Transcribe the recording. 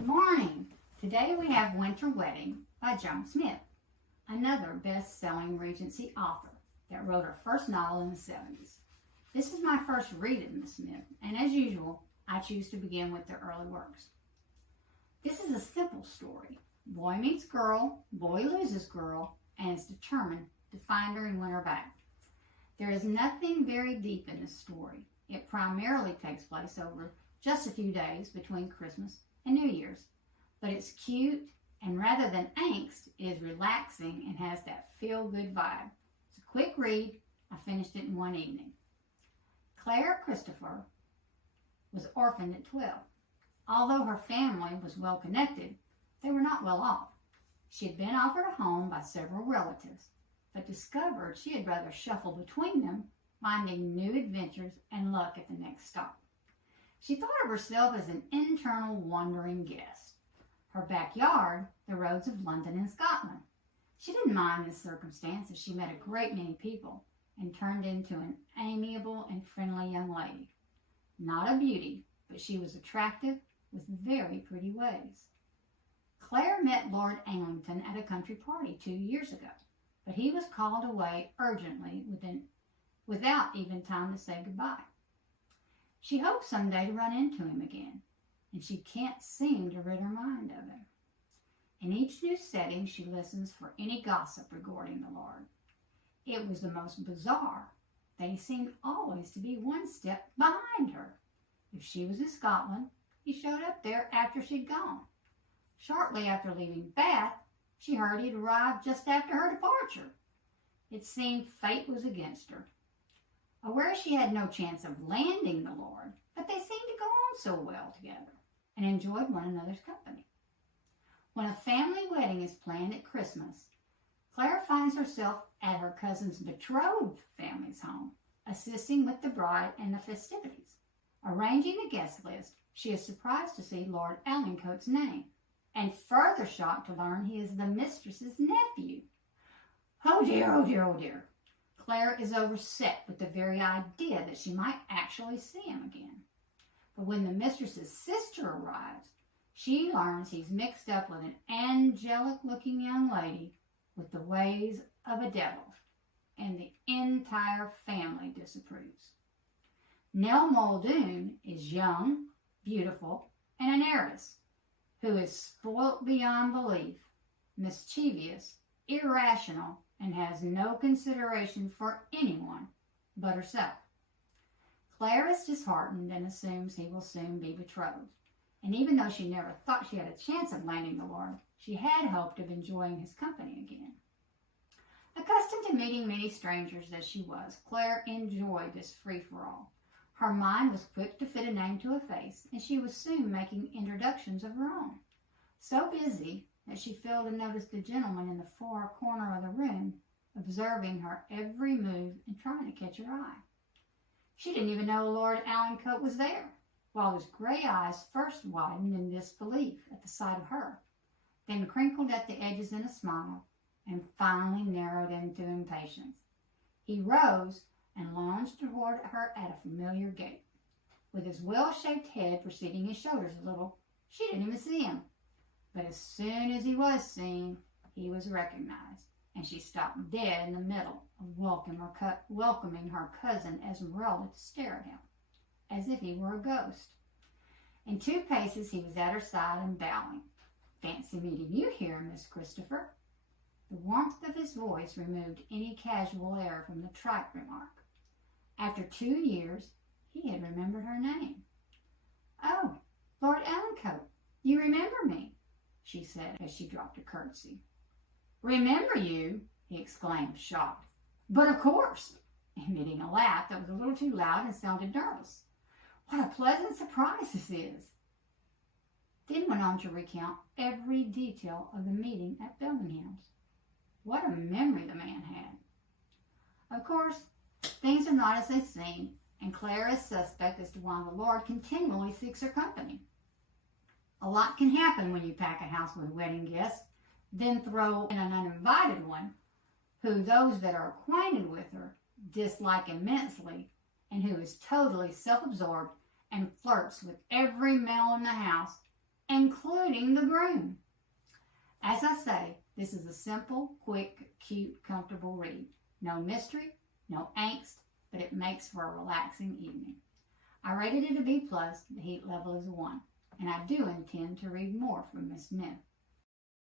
Good morning. Today we have Winter Wedding by Joan Smith, another best-selling Regency author that wrote her first novel in the 70s. This is my first read of Miss Smith, and as usual, I choose to begin with their early works. This is a simple story. Boy meets girl, boy loses girl, and is determined to find her and win her back. There is nothing very deep in this story. It primarily takes place over just a few days between Christmas and New Year's, but it's cute, and rather than angst, it is relaxing and has that feel-good vibe. It's a quick read. I finished it in one evening. Claire Christopher was orphaned at 12. Although her family was well connected, they were not well off. She had been offered a home by several relatives, but discovered she had rather shuffle between them, finding new adventures and luck at the next stop. She thought of herself as an internal wandering guest. Her backyard, the roads of London and Scotland. She didn't mind this circumstance as she met a great many people and turned into an amiable and friendly young lady. Not a beauty, but she was attractive with very pretty ways. Claire met Lord Anglington at a country party 2 years ago, but he was called away urgently without even time to say goodbye. She hopes someday to run into him again, and she can't seem to rid her mind of him. In each new setting, she listens for any gossip regarding the Lord. It was the most bizarre that he seemed always to be one step behind her. If she was in Scotland, he showed up there after she'd gone. Shortly after leaving Bath, she heard he'd arrived just after her departure. It seemed fate was against her. Aware she had no chance of landing the Lord, but they seemed to go on so well together and enjoyed one another's company. When a family wedding is planned at Christmas, Claire finds herself at her cousin's betrothed family's home, assisting with the bride and the festivities. Arranging the guest list, she is surprised to see Lord Alincote's name, and further shocked to learn he is the mistress's nephew. Oh dear, oh dear, oh dear. Claire is overset with the very idea that she might actually see him again. But when the mistress's sister arrives, she learns he's mixed up with an angelic-looking young lady with the ways of a devil, and the entire family disapproves. Nell Muldoon is young, beautiful, and an heiress who is spoilt beyond belief, mischievous, irrational, and has no consideration for anyone but herself. Claire is disheartened and assumes he will soon be betrothed. And even though she never thought she had a chance of landing the Lord, she had hoped of enjoying his company again. Accustomed to meeting many strangers as she was, Claire enjoyed this free-for-all. Her mind was quick to fit a name to a face, and she was soon making introductions of her own. So busy that she failed to notice the gentleman in the far corner of the room, observing her every move and trying to catch her eye. She didn't even know Lord Alincote was there, while his gray eyes first widened in disbelief at the sight of her, then crinkled at the edges in a smile, and finally narrowed into impatience. He rose and lounged toward her at a familiar gait, with his well-shaped head preceding his shoulders a little. She didn't even see him. But as soon as he was seen, he was recognized, and she stopped dead in the middle of welcoming her cousin Esmeralda to stare at him, as if he were a ghost. In 2 paces, he was at her side and bowing. "Fancy meeting you here, Miss Christopher." The warmth of his voice removed any casual air from the trite remark. After 2 years, he had remembered her name. "Oh, Lord Alincote, you remember me," she said as she dropped a curtsy. "Remember you?" he exclaimed, shocked. "But of course," emitting a laugh that was a little too loud and sounded nervous. "What a pleasant surprise this is." Then went on to recount every detail of the meeting at Beldenham's. What a memory the man had. Of course, things are not as they seem, and Claire is suspect as to why the Lord continually seeks her company. A lot can happen when you pack a house with wedding guests, then throw in an uninvited one, who those that are acquainted with her dislike immensely, and who is totally self-absorbed and flirts with every male in the house including the groom. As I say, this is a simple, quick, cute, comfortable read. No mystery, no angst, but it makes for a relaxing evening. I rated it a B+, the heat level is a 1, and I do intend to read more from Miss Smith.